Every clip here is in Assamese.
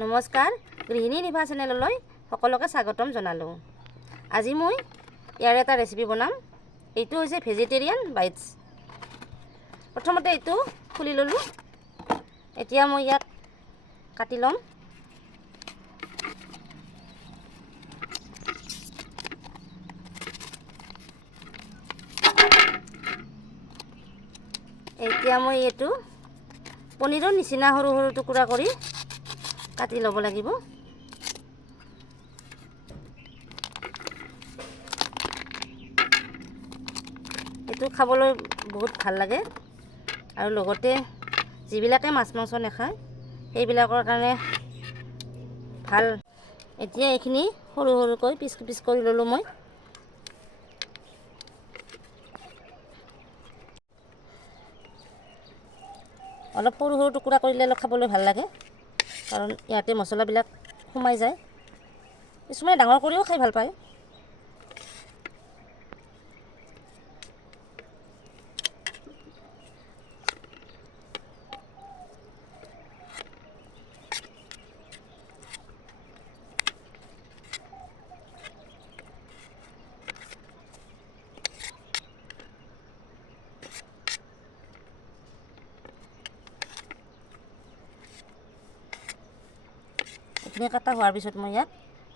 নমস্কাৰ, গৃহিণী নিভা চেনেললৈ সকলোকে স্বাগতম জনালোঁ। আজি মই ইয়াৰ এটা ৰেচিপি বনাম। এইটো হৈছে ভেজিটেৰিয়ান বাইটছ। প্ৰথমতে এইটো খুলি ল'লোঁ। এতিয়া মই ইয়াক কাটি ল'ম। এতিয়া মই এইটো পনীৰৰ নিচিনা সৰু সৰু টুকুৰা কৰি কাটি ল'ব লাগিব। এইটো খাবলৈ বহুত ভাল লাগে আৰু লগতে যিবিলাকে মাছ মাংস নাখায় সেইবিলাকৰ কাৰণে ভাল। এতিয়া এইখিনি সৰু সৰুকৈ পিচ কৰি ল'লোঁ মই। অলপ সৰু সৰু টুকুৰা কৰিলে অলপ খাবলৈ ভাল লাগে, কাৰণ ইয়াতে মছলাবিলাক সোমাই যায়। কিছুমানে ডাঙৰ কৰিও খাই ভাল পায়। এইখিনি কাটা হোৱাৰ পিছত মই ইয়াক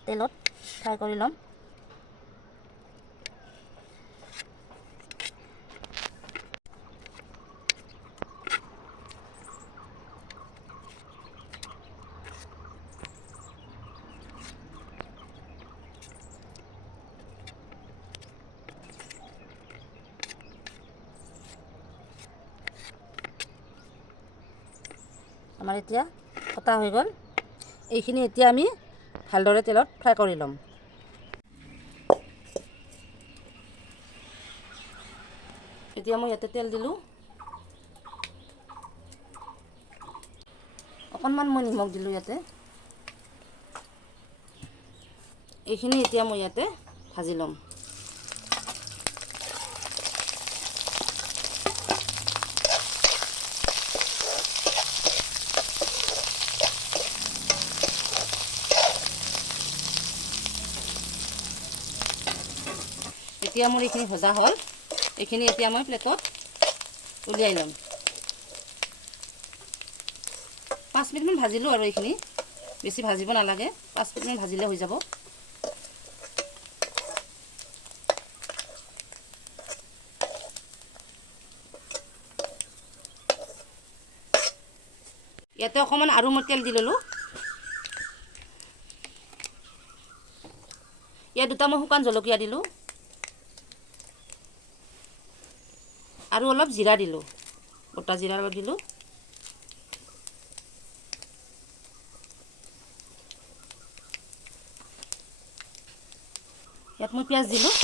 তেলত ফ্ৰাই কৰি ল'ম। আমাৰ এতিয়া কটা হৈ গ'ল। এইখিনি এতিয়া আমি ভালদৰে তেলত ফ্ৰাই কৰি ল'ম। এতিয়া মই ইয়াতে তেল দিলোঁ। অকণমান মই নিমখ দিলোঁ ইয়াতে। এইখিনি এতিয়া মই ইয়াতে ভাজি ল'ম। এতিয়া মোৰ এইখিনি ভজা হ'ল। এইখিনি এতিয়া মই প্লেটত উলিয়াই ল'ম। 5 মিনিটমান ভাজিলোঁ আৰু এইখিনি বেছি ভাজিব নালাগে, 5 মিনিটমান ভাজিলে হৈ যাব। ইয়াতে অকণমান আৰু মই তেল দি ল'লোঁ। ইয়াত দুটা মই শুকান জলকীয়া দিলোঁ আৰু অলপ জিৰা দিলোঁ, গোটা জিৰা অলপ দিলোঁ। ইয়াত মই পিঁয়াজ দিলোঁ।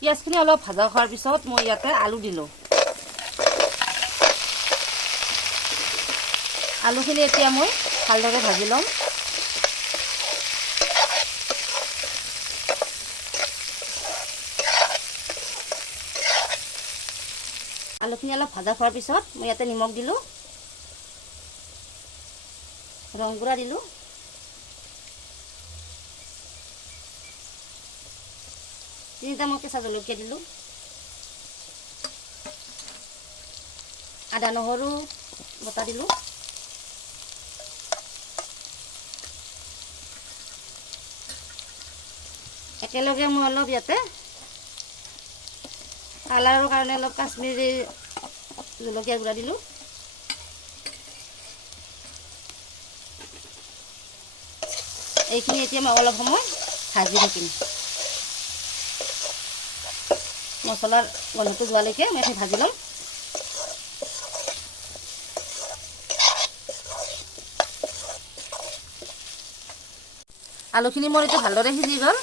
পিঁয়াজখিনি অলপ ভাজা হোৱাৰ পিছত মই ইয়াতে আলু দিলোঁ। আলুখিনি এতিয়া মই ভালদৰে ভাজি ল'ম। আলুখিনি অলপ ভাজা হোৱাৰ পিছত মই ইয়াতে নিমখ দিলোঁ, ৰং গুড়া দিলোঁ, তিনিটা মই কেঁচা জলকীয়া দিলোঁ, আদা নহৰু বটা দিলোঁ, একেলগে মই অলপ ইয়াতে কালাৰৰ কাৰণে অলপ কাশ্মীৰী জলকীয়া গুড়া দিলোঁ। এইখিনি এতিয়া মই অলপ সময় ভাজি থাকিম। মছলাৰ গন্ধটো যোৱালৈকে মই এইখিনি ভাজি ল'ম। আলুখিনি মোৰ এতিয়া ভালদৰে সিজি গ'ল।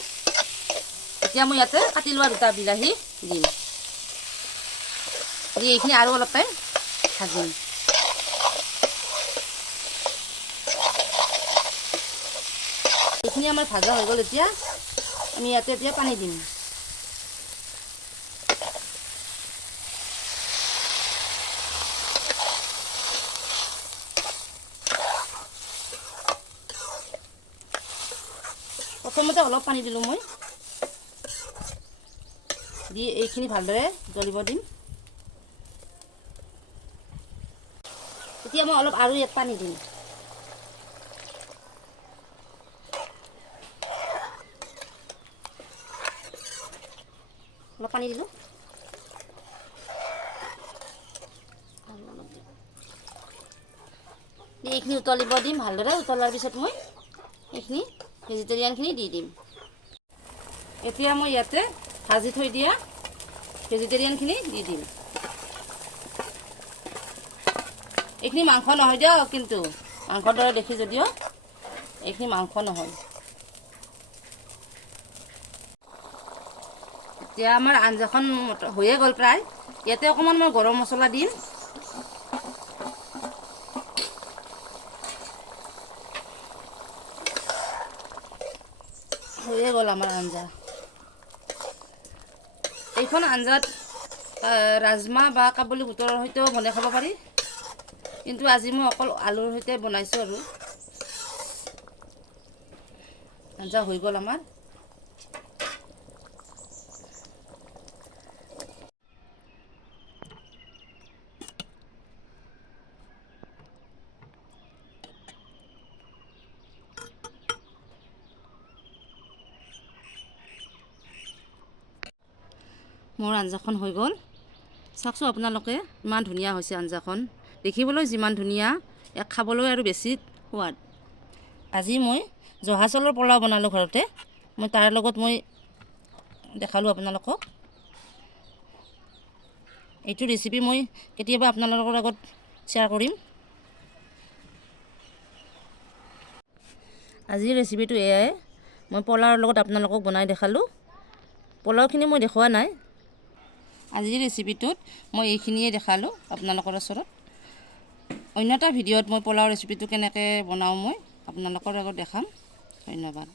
এতিয়া মই ইয়াতে কাটি লোৱা দুটা বিলাহী দিম। দি এইখিনি আৰু অলপ টাইম ভাজিম। পোলাওখিনি আমাৰ ভাজা হৈ গ'ল। এতিয়া আমি ইয়াতে এতিয়া পানী দিম। প্ৰথমতে অলপ পানী দিলোঁ মই, দি এইখিনি ভালদৰে জ্বলিব দিম। এতিয়া মই অলপ আৰু ইয়াত পানী দিম। অলপ পানী দিলোঁ। এইখিনি উতলিব দিম ভালদৰে। উতলাৰ পিছত মই এইখিনি ভেজিটেৰিয়ানখিনি দি দিম। এতিয়া মই ইয়াতে ভাজি থৈ দিয়া ভেজিটেৰিয়ানখিনি দি দিম। এইখিনি মাংস নহয় দিয়ক, কিন্তু মাংসৰ দৰে দেখি যদিও এইখিনি মাংস নহয়। এতিয়া আমাৰ আঞ্জাখন হৈয়ে গ'ল প্ৰায়। ইয়াতে অকণমান মই গৰম মছলা দিম। হৈয়ে গ'ল আমাৰ আঞ্জা। এইখন আঞ্জাত ৰাজমাহ বা কাবুলী বুটৰ সৈতেও বনাই খাব পাৰি, কিন্তু আজি মই অকল আলুৰ সৈতে বনাইছোঁ আৰু। আঞ্জা হৈ গ'ল আমাৰ। মোৰ আঞ্জাখন হৈ গ'ল। চাওকচোন আপোনালোকে, ইমান ধুনীয়া হৈছে আঞ্জাখন। দেখিবলৈ যিমান ধুনীয়া, খাবলৈ আৰু বেছি সোৱাদ। আজি মই জহা চাউলৰ পোলাও বনালোঁ ঘৰতে। মই তাৰ লগত মই দেখালোঁ আপোনালোকক। এইটো ৰেচিপি মই কেতিয়াবা আপোনালোকৰ আগত শ্বেয়াৰ কৰিম। আজিৰ ৰেচিপিটো এয়াই। মই পোলাওৰ লগত আপোনালোকক বনাই দেখালোঁ। পোলাওখিনি মই দেখুওৱা নাই। আজিৰ ৰেচিপিটোত মই এইখিনিয়ে দেখালোঁ আপোনালোকৰ ওচৰত। অন্য এটা ভিডিঅ'ত মই পোলাও ৰেচিপিটো কেনেকৈ বনাওঁ মই আপোনালোকৰ আগত দেখাম। ধন্যবাদ।